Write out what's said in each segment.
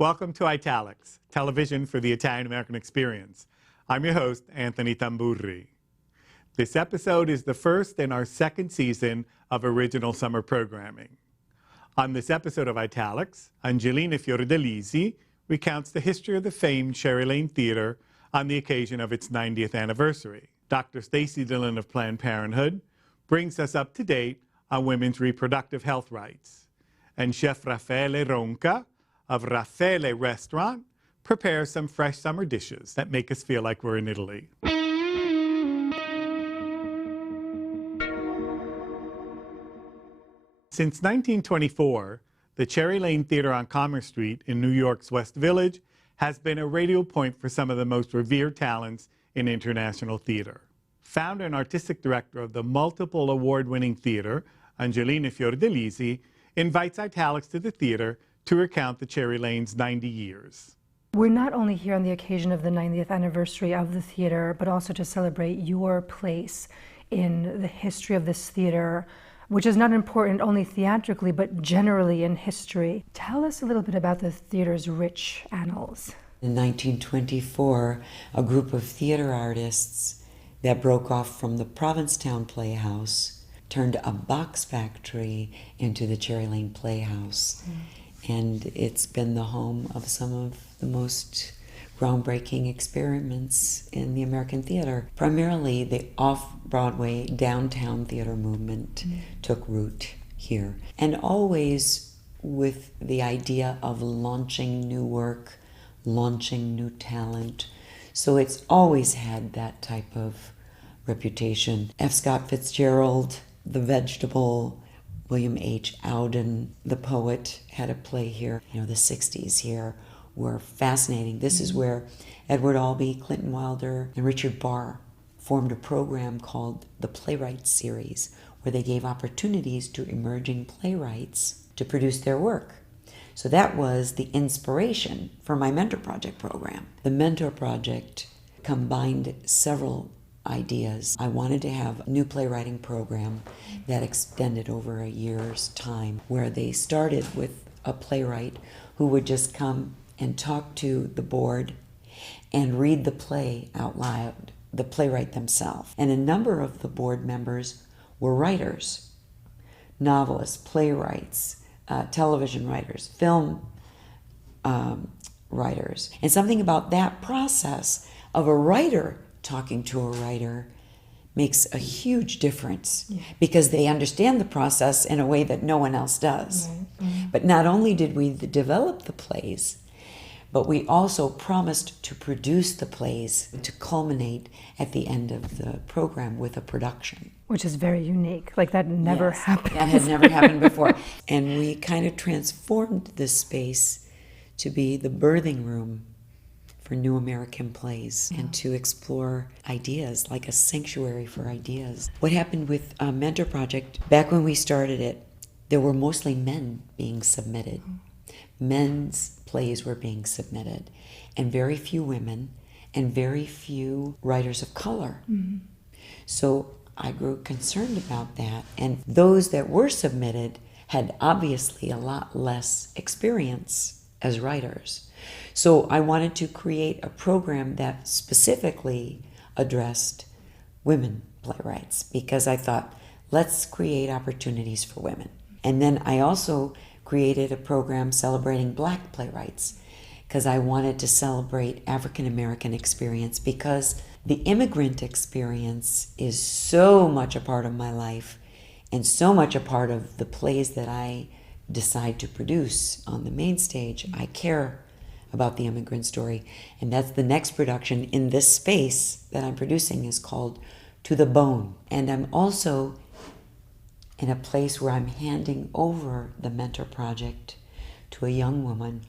Welcome to Italics, television for the Italian-American experience. I'm your host, Anthony Tamburri. This episode is the first in our second season of original summer programming. On this episode of Italics, Angelina Fiordellisi recounts the history of the famed Cherry Lane Theater on the occasion of its 90th anniversary. Dr. Stacy De-Lin of Planned Parenthood brings us up to date on women's reproductive health rights. And Chef Raffaele Ronca of Raffele restaurant prepares some fresh summer dishes that make us feel like we're in Italy. Since 1924, the Cherry Lane Theater on Commerce Street in New York's West Village has been a radial point for some of the most revered talents in international theater. Founder and artistic director of the multiple award-winning theater, Angelina Fiordellisi, invites Italics to the theater to recount the Cherry Lane's 90 years. We're not only here on the occasion of the 90th anniversary of the theater, but also to celebrate your place in the history of this theater, which is not important only theatrically, but generally in history. Tell us a little bit about the theater's rich annals. In 1924, a group of theater artists that broke off from the Provincetown Playhouse turned a box factory into the Cherry Lane Playhouse. And it's been the home of some of the most groundbreaking experiments in the American theater. Primarily, the off-Broadway downtown theater movement took root here. And always with the idea of launching new work, launching new talent. So it's always had that type of reputation. F. Scott Fitzgerald, the vegetable, William H. Auden, the poet, had a play here. You know, the 60s here were fascinating. This is where Edward Albee, Clinton Wilder, and Richard Barr formed a program called the Playwright Series, where they gave opportunities to emerging playwrights to produce their work. So that was the inspiration for my Mentor Project program. The Mentor Project combined several ideas. I wanted to have a new playwriting program that extended over a year's time, where they started with a playwright who would just come and talk to the board and read the play out loud, the playwright themselves. And a number of the board members were writers, novelists, playwrights, television writers, film writers. And something about that process of a writer talking to a writer makes a huge difference, because they understand the process in a way that no one else does. But not only did we develop the plays, but we also promised to produce the plays to culminate at the end of the program with a production. Which is very unique. Like that never happened. That had never happened before. And we kind of transformed this space to be the birthing room for new American plays and to explore ideas, like a sanctuary for ideas. What happened with Mentor Project, back when we started it, there were mostly men being submitted. Men's plays were being submitted, and very few women, and very few writers of color. So I grew concerned about that, and those that were submitted had obviously a lot less experience as writers. So I wanted to create a program that specifically addressed women playwrights, because I thought, let's create opportunities for women. And then I also created a program celebrating Black playwrights, because I wanted to celebrate African American experience, because the immigrant experience is so much a part of my life and so much a part of the plays that I decide to produce on the main stage. I care about the immigrant story, and that's the next production in this space that I'm producing, is called To the Bone. And I'm also in a place where I'm handing over the Mentor Project to a young woman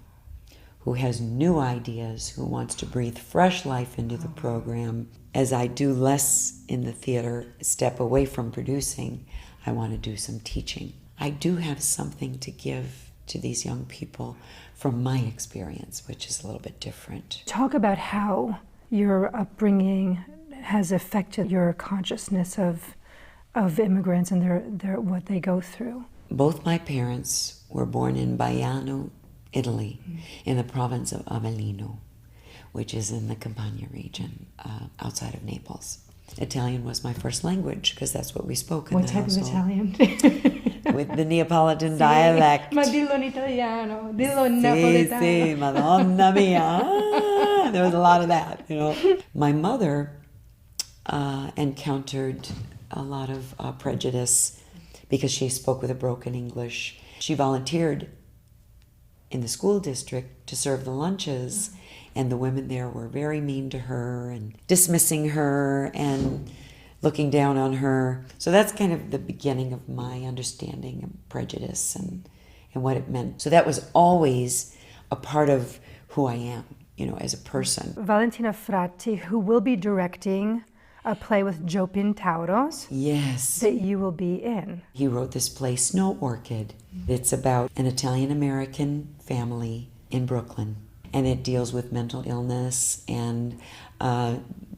who has new ideas, who wants to breathe fresh life into the program. As I do less in the theater, step away from producing, I want to do some teaching. I do have something to give to these young people from my experience, which is a little bit different. Talk about how your upbringing has affected your consciousness of immigrants and their what they go through. Both my parents were born in Baiano, Italy, in the province of Avellino, which is in the Campania region outside of Naples. Italian was my first language because that's what we spoke in What the type household. of Italian? With the Neapolitan dialect. Ma dillo in italiano, dillo in Sì, napoletano. sì, Madonna mia. There was a lot of that, you know. My mother encountered a lot of prejudice because she spoke with a broken English. She volunteered in the school district to serve the lunches, and the women there were very mean to her and dismissing her and looking down on her. So that's kind of the beginning of my understanding of prejudice and what it meant. So that was always a part of who I am, you know, as a person. Valentina Fratti, who will be directing a play with Joe Pintauros. Yes. That you will be in. He wrote this play, Snow Orchid. It's about an Italian-American family in Brooklyn, and it deals with mental illness and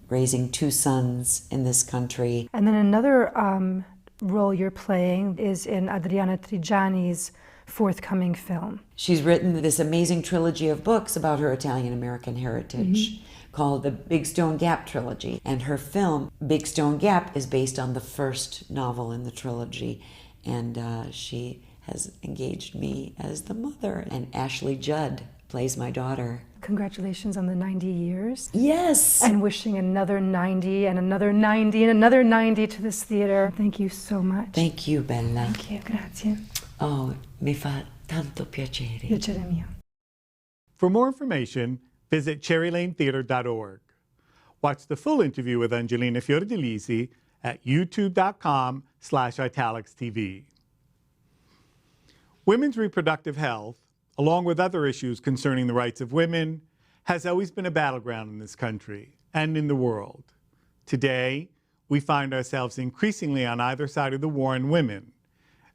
raising two sons in this country. And then another role you're playing is in Adriana Trigiani's forthcoming film. She's written this amazing trilogy of books about her Italian-American heritage called the Big Stone Gap trilogy. And her film, Big Stone Gap, is based on the first novel in the trilogy. And she has engaged me as the mother. And Ashley Judd plays my daughter. Congratulations on the 90 years. Yes! And wishing another 90 and another 90 and another 90 to this theater. Thank you so much. Thank you, Bella. Thank you, grazie. Oh, mi fa tanto piacere. Piacere mio. For more information, visit cherrylanetheater.org. Watch the full interview with Angelina Fiordellisi at youtube.com/italicstv. Women's reproductive health, along with other issues concerning the rights of women, has always been a battleground in this country and in the world. Today, we find ourselves increasingly on either side of the war on women,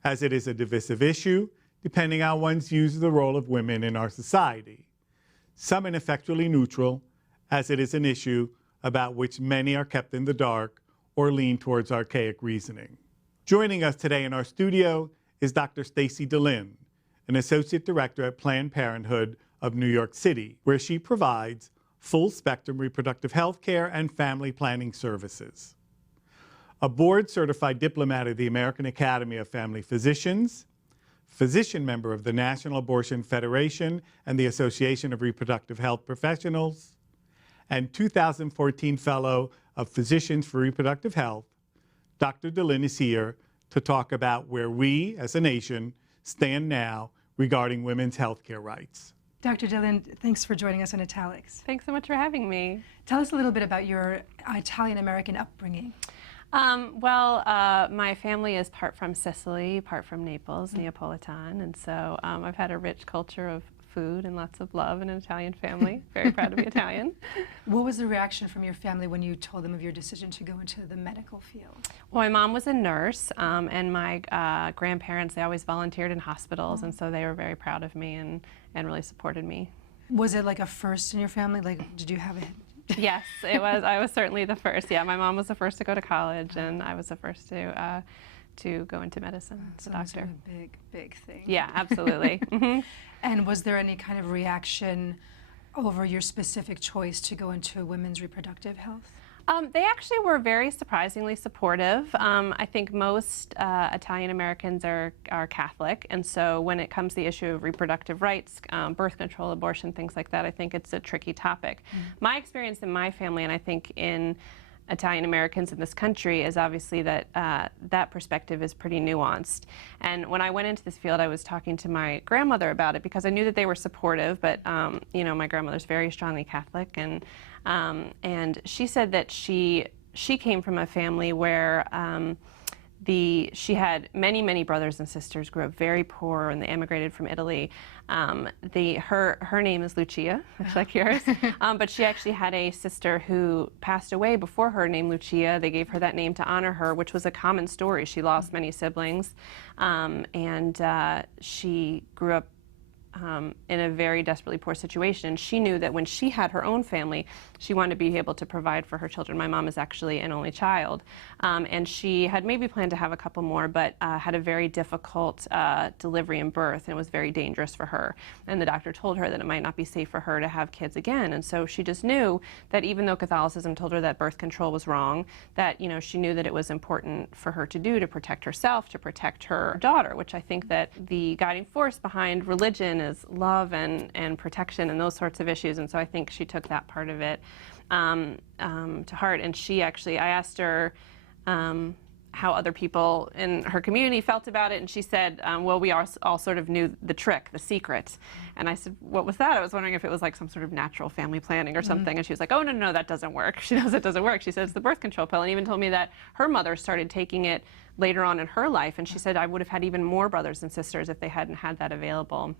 as it is a divisive issue depending on one's views of the role of women in our society. Some ineffectually neutral, as it is an issue about which many are kept in the dark or lean towards archaic reasoning. Joining us today in our studio is Dr. Stacy De-Lin, an associate director at Planned Parenthood of New York City, where she provides full-spectrum reproductive health care and family planning services. A board-certified diplomat of the American Academy of Family Physicians, physician member of the National Abortion Federation and the Association of Reproductive Health Professionals, and 2014 Fellow of Physicians for Reproductive Health, Dr. De-Lin is here to talk about where we, as a nation, stand now regarding women's health care rights. Dr. De-Lin, thanks for joining us on Italics. Thanks so much for having me. Tell us a little bit about your Italian-American upbringing. My family is part from Sicily, part from Naples, Neapolitan, and so I've had a rich culture of food and lots of love in an Italian family. Very proud to be Italian. What was the reaction from your family when you told them of your decision to go into the medical field? Well, my mom was a nurse, and my grandparents, they always volunteered in hospitals, and so they were very proud of me and really supported me. Was it like a first in your family? Like, did you have a... Yes, it was. I was certainly the first. Yeah, my mom was the first to go to college, and I was the first to go into medicine as a doctor. That was a big thing. Yeah, absolutely. And was there any kind of reaction over your specific choice to go into women's reproductive health? They actually were very surprisingly supportive. I think most Italian Americans are Catholic, and so when it comes to the issue of reproductive rights, birth control, abortion, things like that, I think it's a tricky topic. My experience in my family, and I think in Italian Americans in this country, is obviously that that perspective is pretty nuanced. And when I went into this field, I was talking to my grandmother about it because I knew that they were supportive, but you know, my grandmother's very strongly Catholic, and she said that she came from a family where she had many brothers and sisters, grew up very poor, and they emigrated from Italy. Her name is Lucia, much like yours, but she actually had a sister who passed away before her, named Lucia. They gave her that name to honor her, which was a common story. She lost many siblings, and she grew up in a very desperately poor situation. She knew that when she had her own family, she wanted to be able to provide for her children. My mom is actually an only child, and she had maybe planned to have a couple more, but had a very difficult delivery and birth, and it was very dangerous for her. And the doctor told her that it might not be safe for her to have kids again. And so she just knew that even though Catholicism told her that birth control was wrong, that, you know, she knew that it was important for her to do to protect herself, to protect her daughter, which I think that the guiding force behind religion is love and protection and those sorts of issues. And so I think she took that part of it to heart. And she actually, I asked her how other people in her community felt about it, and she said, well, we all sort of knew the trick, the secret. And I said, what was that? I was wondering if it was like some sort of natural family planning or something. And she was like, oh, no, that doesn't work. She knows it doesn't work. She said it's the birth control pill, and even told me that her mother started taking it later on in her life, and she said, I would have had even more brothers and sisters if they hadn't had that available.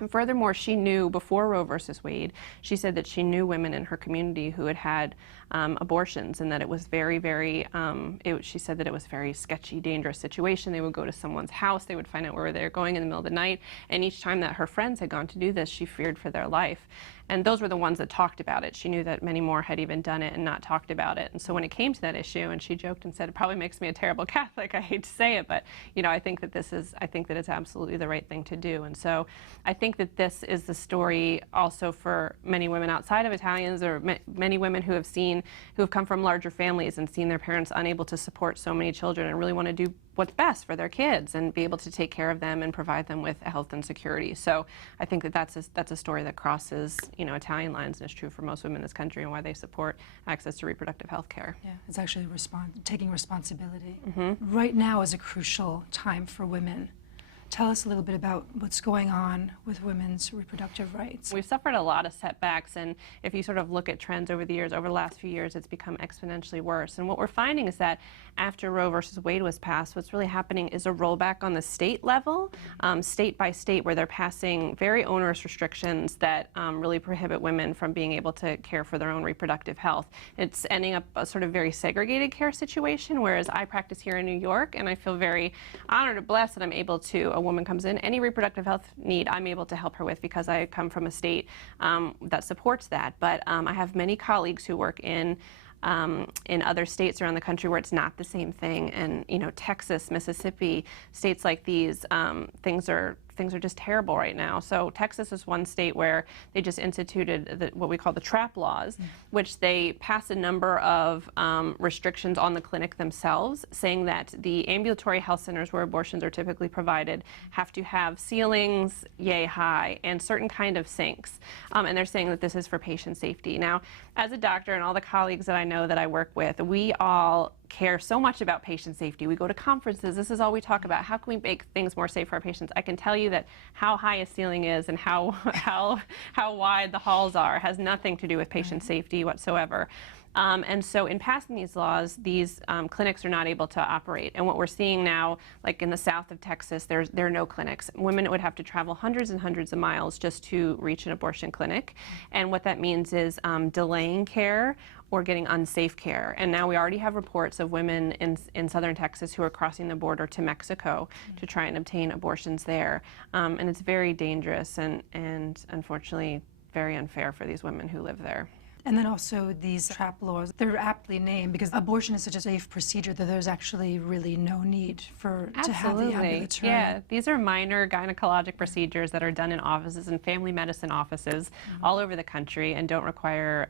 And furthermore, she knew before Roe versus Wade, she said that she knew women in her community who had had abortions, and that it was very, very, she said that it was a very sketchy, dangerous situation. They would go to someone's house, they would find out where they were going in the middle of the night, and each time that her friends had gone to do this, she feared for their life. And those were the ones that talked about it. She knew that many more had even done it and not talked about it. And so when it came to that issue, and she joked and said, it probably makes me a terrible Catholic, I hate to say it, but you know, I think that it's absolutely the right thing to do. And so I think that this is the story also for many women outside of Italians, or many women who have come from larger families and seen their parents unable to support so many children and really want to do what's best for their kids and be able to take care of them and provide them with health and security. So I think that that's a story that crosses, you know, Italian lines, and is true for most women in this country, and why they support access to reproductive health care. Yeah, it's actually taking responsibility. Right now is a crucial time for women. Tell us a little bit about what's going on with women's reproductive rights. We've suffered a lot of setbacks, and if you sort of look at trends over the years, over the last few years, it's become exponentially worse. And what we're finding is that after Roe versus Wade was passed, what's really happening is a rollback on the state level, state by state, where they're passing very onerous restrictions that really prohibit women from being able to care for their own reproductive health. It's ending up a sort of very segregated care situation, whereas I practice here in New York, and I feel very honored and blessed that I'm able to, a woman comes in, any reproductive health need, I'm able to help her with, because I come from a state that supports that. But I have many colleagues who work in other states around the country where it's not the same thing. And, you know, Texas, Mississippi, states like these, things are just terrible right now. So Texas is one state where they just instituted what we call the trap laws, which they pass a number of restrictions on the clinic themselves, saying that the ambulatory health centers where abortions are typically provided have to have ceilings yay high and certain kind of sinks. And they're saying that this is for patient safety. Now, as a doctor and all the colleagues that I know that I work with, we all care so much about patient safety. We go to conferences. This is all we talk about. How can we make things more safe for our patients? I can tell you that how high a ceiling is and how wide the halls are has nothing to do with patient safety whatsoever. And so in passing these laws, these clinics are not able to operate. And what we're seeing now, like in the south of Texas, there are no clinics. Women would have to travel hundreds and hundreds of miles just to reach an abortion clinic. And what that means is delaying care or getting unsafe care. And now we already have reports of women in southern Texas who are crossing the border to Mexico to try and obtain abortions there. And it's very dangerous and unfortunately very unfair for these women who live there. And then also these trap laws, they're aptly named because abortion is such a safe procedure that there's actually really no need to have the ambulatory. Yeah, these are minor gynecologic procedures that are done in offices and family medicine offices all over the country, and don't require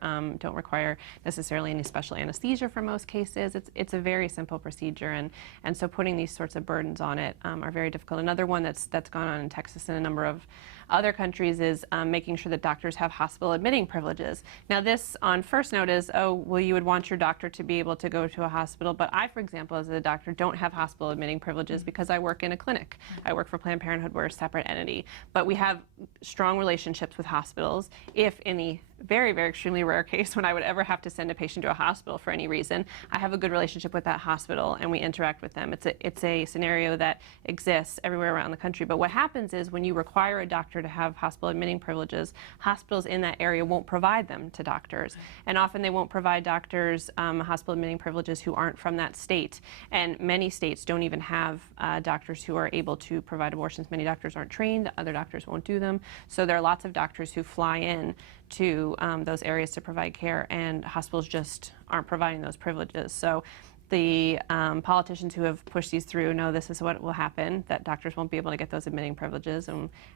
necessarily any special anesthesia for most cases. It's a very simple procedure, and so putting these sorts of burdens on it are very difficult. Another one that's gone on in Texas and a number of other countries is making sure that doctors have hospital admitting privileges. Now this, on first note, is, oh, well, you would want your doctor to be able to go to a hospital, but I, for example, as a doctor, don't have hospital admitting privileges because I work in a clinic. I work for Planned Parenthood. We're a separate entity. But we have strong relationships with hospitals if any very, very extremely rare case when I would ever have to send a patient to a hospital for any reason. I have a good relationship with that hospital and we interact with them. It's a scenario that exists everywhere around the country. But what happens is when you require a doctor to have hospital admitting privileges, hospitals in that area won't provide them to doctors. And often they won't provide doctors hospital admitting privileges who aren't from that state. And many states don't even have doctors who are able to provide abortions. Many doctors aren't trained, other doctors won't do them. So there are lots of doctors who fly in to those areas to provide care, and hospitals just aren't providing those privileges. So the politicians who have pushed these through know this is what will happen, that doctors won't be able to get those admitting privileges,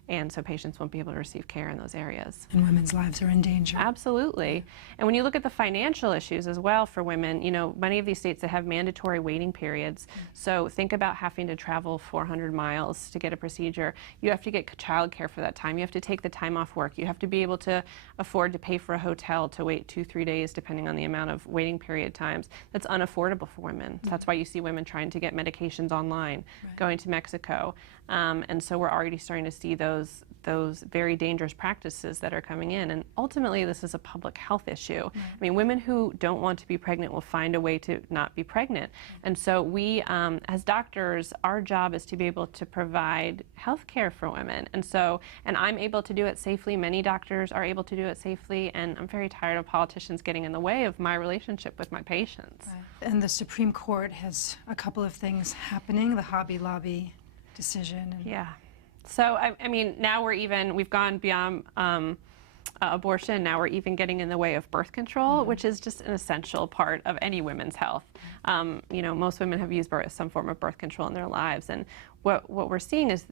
and so patients won't be able to receive care in those areas. And women's lives are in danger. Absolutely. And when you look at the financial issues as well for women, you know, many of these states that have mandatory waiting periods. So think about having to travel 400 miles to get a procedure. You have to get child care for that time. You have to take the time off work. You have to be able to afford to pay for a hotel to wait 2-3 days, depending on the amount of waiting period times. That's unaffordable for women. So that's why you see women trying to get medications online, going to Mexico. And so we're already starting to see those very dangerous practices that are coming in. And ultimately, this is a public health issue. I mean, women who don't want to be pregnant will find a way to not be pregnant. And so we, as doctors, our job is to be able to provide health care for women. And so, and I'm able to do it safely. Many doctors are able to do it safely. And I'm very tired of politicians getting in the way of my relationship with my patients. And the Supreme Court has a couple of things happening, the Hobby Lobby decision. Yeah. So, I mean, now we've gone beyond abortion, now we're even getting in the way of birth control, which is just an essential part of any women's health. You know, most women have used some form of birth control in their lives, and what we're seeing is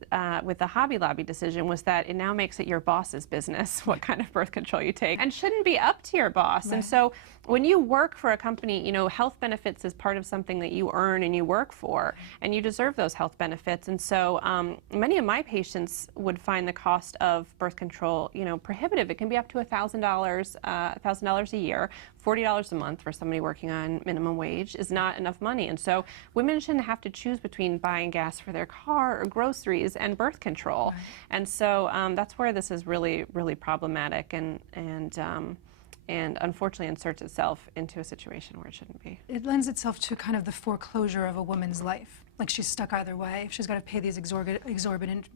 with the Hobby Lobby decision was that it now makes it your boss's business what kind of birth control you take, and shouldn't be up to your boss. And so when you work for a company, you know, health benefits is part of something that you earn and you work for, and you deserve those health benefits. And so many of my patients would find the cost of birth control, you know, prohibitive. It can be up to $1,000 a year. $40 a month for somebody working on minimum wage is not enough money. And so women shouldn't have to choose between buying gas for their car or groceries and birth control. And so that's where this is really, really problematic and unfortunately inserts itself into a situation where it shouldn't be. It lends itself to kind of the foreclosure of a woman's life. Like, she's stuck either way. She's got to pay these exorbitant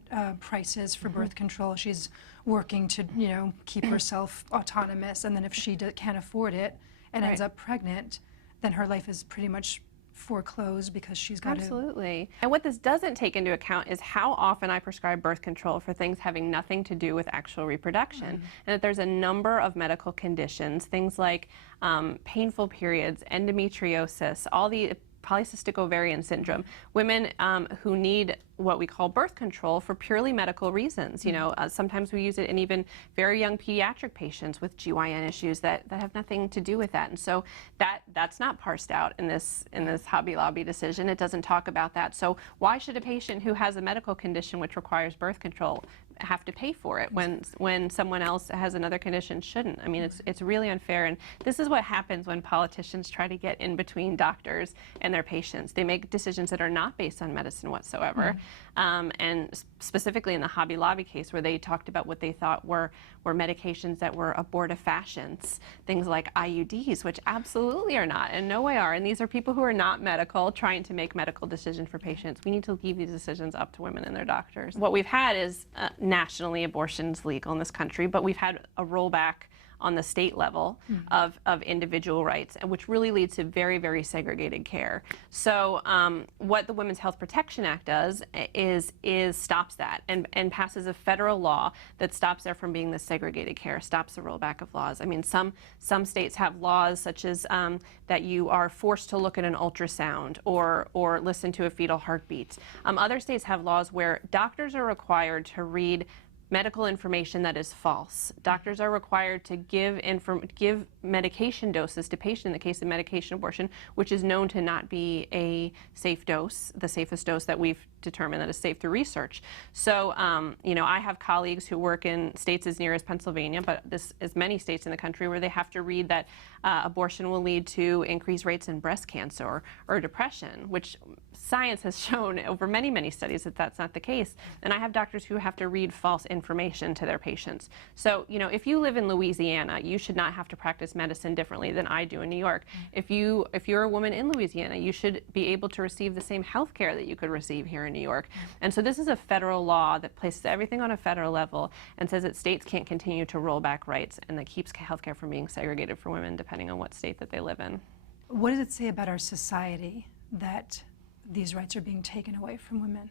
prices for birth control. She's working to, you know, keep herself autonomous, and then if she can't afford it and ends up pregnant, then her life is pretty much foreclosed because she's got Absolutely. And what this doesn't take into account is how often I prescribe birth control for things having nothing to do with actual reproduction. And that there's a number of medical conditions, things like painful periods, endometriosis, all the polycystic ovarian syndrome, women who need what we call birth control for purely medical reasons. You know, sometimes we use it in even very young pediatric patients with GYN issues that have nothing to do with that. And so that's not parsed out in this Hobby Lobby decision. It doesn't talk about that. So why should a patient who has a medical condition which requires birth control have to pay for it when someone else has another condition shouldn't? I mean, it's really unfair, and this is what happens when politicians try to get in between doctors and their patients. They make decisions that are not based on medicine whatsoever. And specifically in the Hobby Lobby case, where they talked about what they thought were medications that were abortifacients, things like IUDs, which absolutely are not, and no way are. And these are people who are not medical, trying to make medical decisions for patients. We need to leave these decisions up to women and their doctors. What we've had is nationally abortion's legal in this country, but we've had a rollback on the state level of individual rights, and which really leads to very, very segregated care. So what the Women's Health Protection Act does is stops that and passes a federal law that stops there from being this segregated care, stops the rollback of laws. I mean, some states have laws such as that you are forced to look at an ultrasound or listen to a fetal heartbeat. Other states have laws where doctors are required to read medical information that is false. Doctors are required to give medication doses to patients in the case of medication abortion, which is known to not be a safe dose, the safest dose that we've determined that is safe through research. So, you know, I have colleagues who work in states as near as Pennsylvania, but this is many states in the country where they have to read that abortion will lead to increased rates in breast cancer or depression, which science has shown over many, many studies that that's not the case. And I have doctors who have to read false information to their patients. So, you know, if you live in Louisiana, you should not have to practice medicine differently than I do in New York. If you're a woman in Louisiana, you should be able to receive the same health care that you could receive here in New York. And so this is a federal law that places everything on a federal level and says that states can't continue to roll back rights, and that keeps healthcare from being segregated for women depending on what state that they live in. What does it say about our society that these rights are being taken away from women?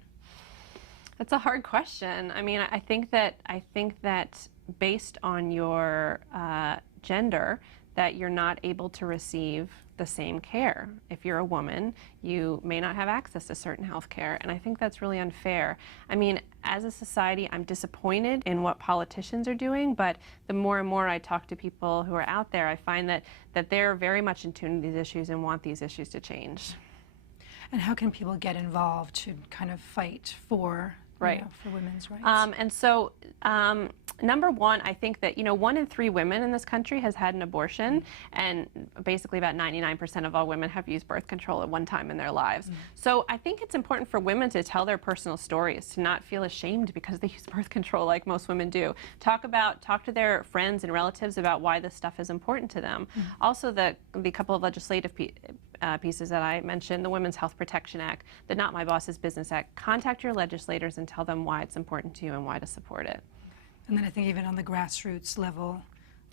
That's a hard question. I mean, I think that based on your gender, that you're not able to receive the same care. If you're a woman, you may not have access to certain health care, and I think that's really unfair. I mean, as a society, I'm disappointed in what politicians are doing, but the more and more I talk to people who are out there, I find that they're very much in tune with these issues and want these issues to change. And how can people get involved to kind of fight for, right, you know, for women's rights? And so, number one, I think that, you know, 1 in 3 women in this country has had an abortion, and basically about 99% of all women have used birth control at one time in their lives. So I think it's important for women to tell their personal stories, to not feel ashamed because they use birth control like most women do. Talk to their friends and relatives about why this stuff is important to them. Also, the couple of legislative pieces that I mentioned, the Women's Health Protection Act, the Not My Boss's Business Act. Contact your legislators and tell them why it's important to you and why to support it. And then I think even on the grassroots level,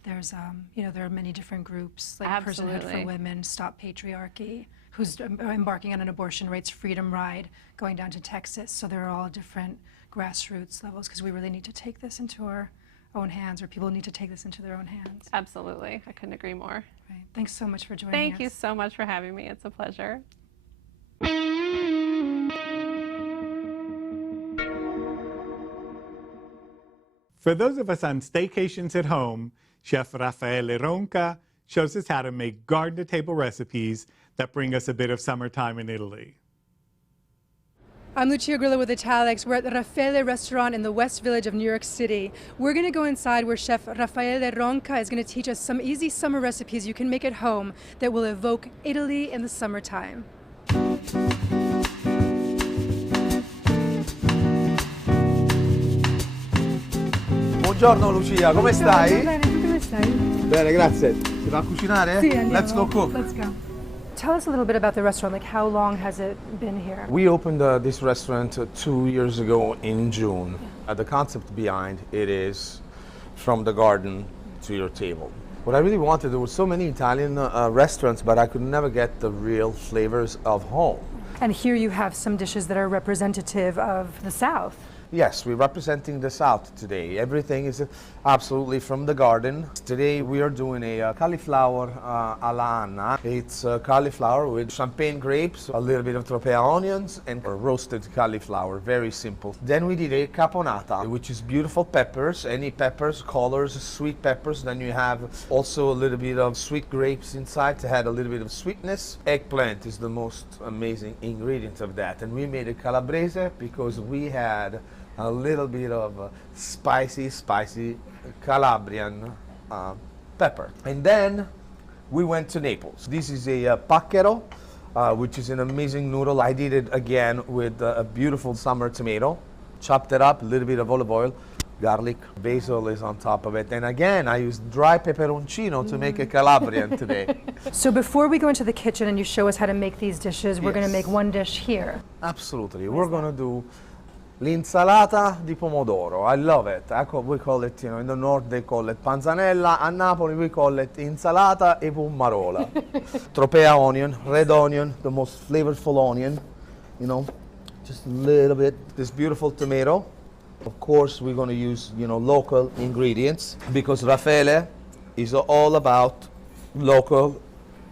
there's, you know, there are many different groups, like Absolutely. Personhood for Women, Stop Patriarchy, who's embarking on an abortion rights freedom ride going down to Texas. So there are all different grassroots levels, because we really need to take this into our own hands, or people need to take this into their own hands. Absolutely. I couldn't agree more. Right. Thanks so much for joining us. Thank you so much for having me. It's a pleasure. For those of us on staycations at home, Chef Raffaele Ronca shows us how to make garden-to-table recipes that bring us a bit of summertime in Italy. I'm Lucia Grillo with Italics. We're at the Raffele restaurant in the West Village of New York City. We're going to go inside where Chef Raffaele Ronca is going to teach us some easy summer recipes you can make at home that will evoke Italy in the summertime. Buongiorno Lucia, come stai? Bene, tu come stai? Bene, grazie. Si va a cucinare? Sì, andiamo. Let's go cook. Let's go. Tell us a little bit about the restaurant. Like, how long has it been here? We opened this restaurant 2 years ago in June. The concept behind it is from the garden to your table. What I really wanted, there were so many Italian restaurants, but I could never get the real flavors of home. And here you have some dishes that are representative of the South. Yes, we're representing the South today. Everything is absolutely from the garden. Today we are doing a cauliflower alla Anna. It's cauliflower with champagne grapes, a little bit of tropea onions, and roasted cauliflower. Very simple. Then we did a caponata, which is beautiful peppers, any peppers, colors, sweet peppers. Then you have also a little bit of sweet grapes inside to add a little bit of sweetness. Eggplant is the most amazing ingredient of that. And we made a calabrese because we had a little bit of spicy Calabrian pepper. And then we went to Naples. This is a pacchero, which is an amazing noodle. I did it again with a beautiful summer tomato. Chopped it up, a little bit of olive oil, garlic, basil is on top of it. And again, I used dry pepperoncino to make a Calabrian today. So before we go into the kitchen and you show us how to make these dishes, we're going to make one dish here. Absolutely. We're going to do l'insalata di pomodoro. I love it. We call it, you know, in the north they call it panzanella. A Napoli we call it insalata e pomarola. Tropea onion, red onion, the most flavorful onion, you know, just a little bit. This beautiful tomato. Of course, we're going to use, you know, local ingredients because Raffele is all about local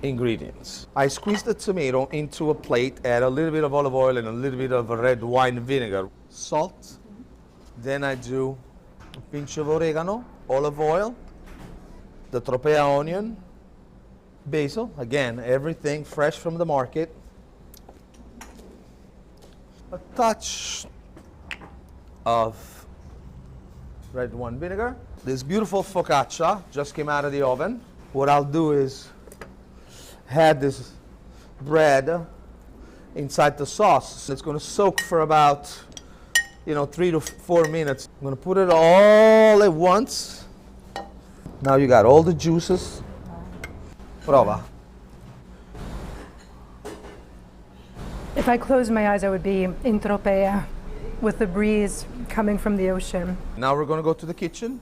ingredients. I squeezed the tomato into a plate, add a little bit of olive oil and a little bit of red wine vinegar. Salt, then I do a pinch of oregano, olive oil, the tropea onion, basil, again, everything fresh from the market, a touch of red wine vinegar. This beautiful focaccia just came out of the oven. What I'll do is add this bread inside the sauce. It's going to soak for about, 3 to 4 minutes. I'm going to put it all at once. Now you got all the juices. Prova. If I closed my eyes, I would be in Tropea with the breeze coming from the ocean. Now we're going to go to the kitchen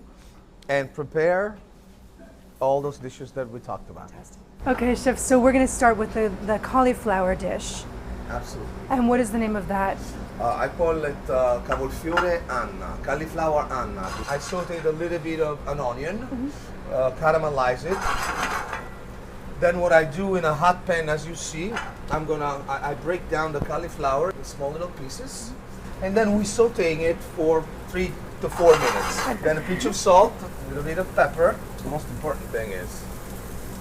and prepare all those dishes that we talked about. Okay, chef, so we're going to start with the cauliflower dish. Absolutely. And what is the name of that? I call it cavolfiore Anna, cauliflower Anna. I sauteed a little bit of an onion, caramelize it. Then what I do in a hot pan, as you see, I break down the cauliflower in small little pieces, and then we're sauteing it for 3 to 4 minutes. Then a pinch of salt, a little bit of pepper. The most important thing is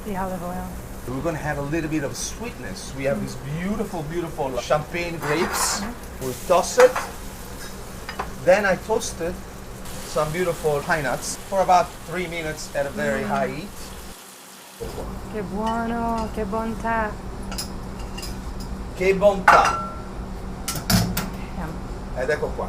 The olive oil. we're going to have a little bit of sweetness. We have these beautiful, beautiful champagne grapes. We toss it. Then I toasted some beautiful pine nuts for about 3 minutes at a very high heat. Che buono, che bontà. Che bontà. Yum. Ed ecco qua.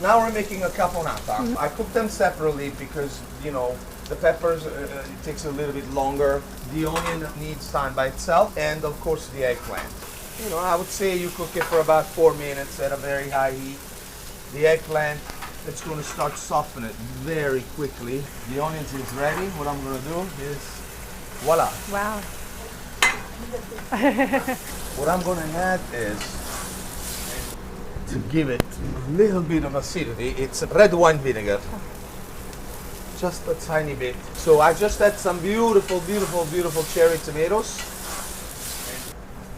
Now we're making a caponata. I cook them separately because, the peppers, it takes a little bit longer. The onion needs time by itself. And of course the eggplant. I would say you cook it for about 4 minutes at a very high heat. The eggplant, it's going to start softening very quickly. The onions is ready. What I'm going to do is, voila. Wow. What I'm going to add is, to give it a little bit of acidity, it's red wine vinegar. Just a tiny bit. So I just had some beautiful, beautiful, beautiful cherry tomatoes.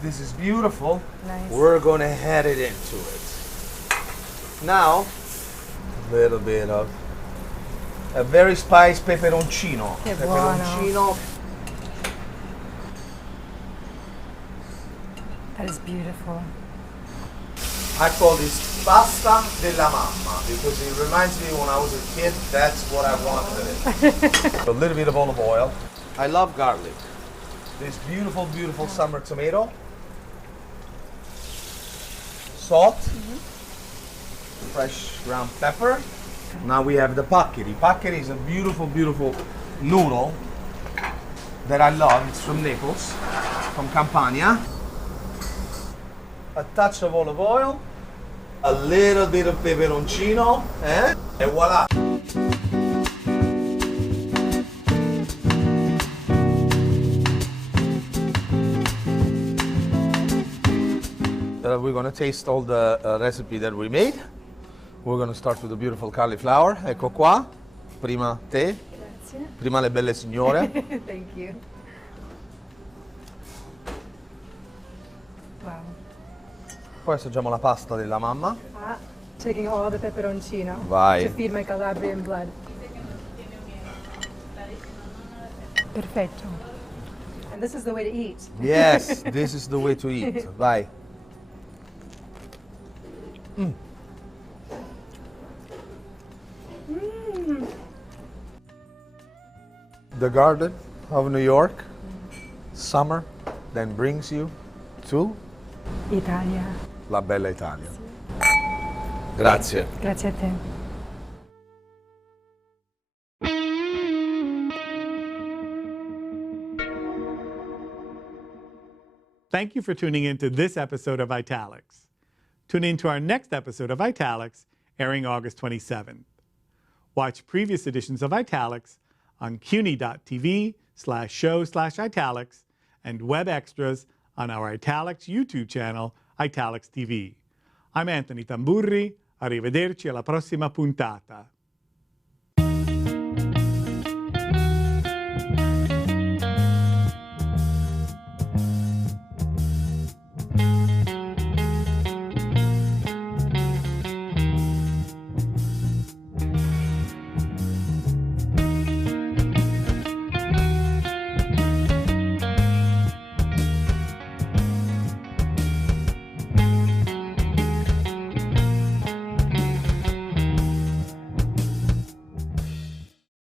This is beautiful. Nice. We're going to add it into it. Now, a little bit of a very spiced peperoncino. Che buono. Peperoncino. That is beautiful. I call this pasta della mamma because it reminds me when I was a kid, that's what I wanted. A little bit of olive oil. I love garlic. This beautiful, beautiful summer tomato. Salt. Fresh ground pepper. Now we have the paccheri. Paccheri is a beautiful, beautiful noodle that I love. It's from Naples, from Campania. A touch of olive oil, a little bit of peperoncino, and voila. We're going to taste all the recipe that we made. We're going to start with the beautiful cauliflower. Ecco qua. Prima te. Grazie. Prima le belle signore. Thank you. Wow. Poi assaggiamo la pasta della mamma. Taking all the peperoncino Vai. to feed my Calabrian blood. Perfetto. And this is the way to eat. Yes, this is the way to eat. Vai. The Garden of New York, summer, then brings you to Italia. la bella Italia. Grazie. Grazie a te. Thank you for tuning in to this episode of Italics. Tune in to our next episode of Italics, airing August 27th. Watch previous editions of Italics on CUNY.tv/show/Italics and web extras on our Italics YouTube channel, Italics TV. I'm Anthony Tamburri. Arrivederci alla prossima puntata.